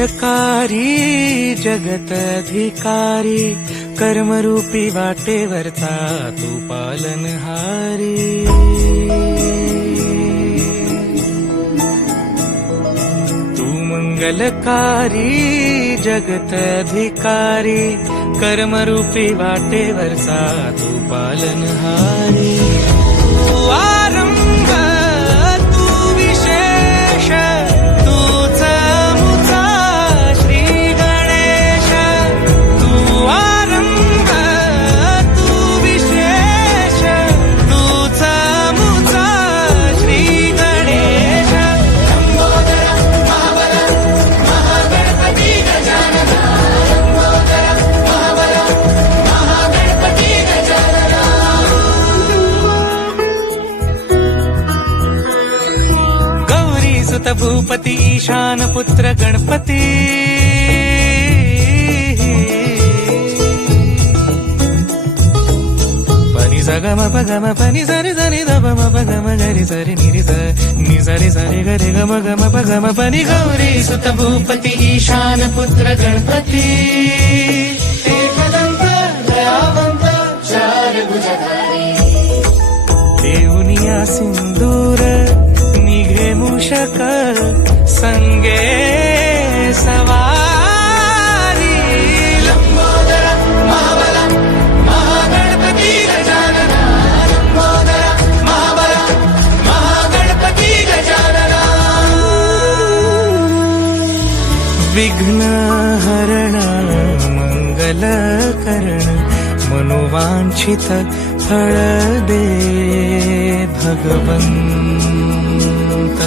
मंगलकारी जगत अधिकारी, कर्मरूपी वाटेवरचा तू पालनहारी. तू मंगलकारी जगत अधिकारी, कर्मरूपी वाटेवरचा तू पालनहारी. तू आरंभ तू विशेष, तूच मुचा श्री गणेश. तू आरंभ तू विशेष, तूच मुचा श्री गणेश. लंबोदर महाबल महागणपती गजानन, लंबोदर महाबल महागणपती गजानन. गौरी सुत भूपती ईशान पुत्र गणपती. पनी सगम पगम पनी सरी सरी दम पगम गरी सरी निरी नि सरी सरी गरी गम गम पगम पनी. गौरी सुत भूपती ईशान पुत्र गणपती. एकदंत दयावंत चार भुजधारी, देऊनिया सिंदूर निघे मूषक, संगे सवारी. लंबोदर महाबल महागणपती गजानन, लंबोदर महाबल महागणपती गजानन. विघ्न हरण मंगल करण, मनोवांछित फळ दे भगवंत.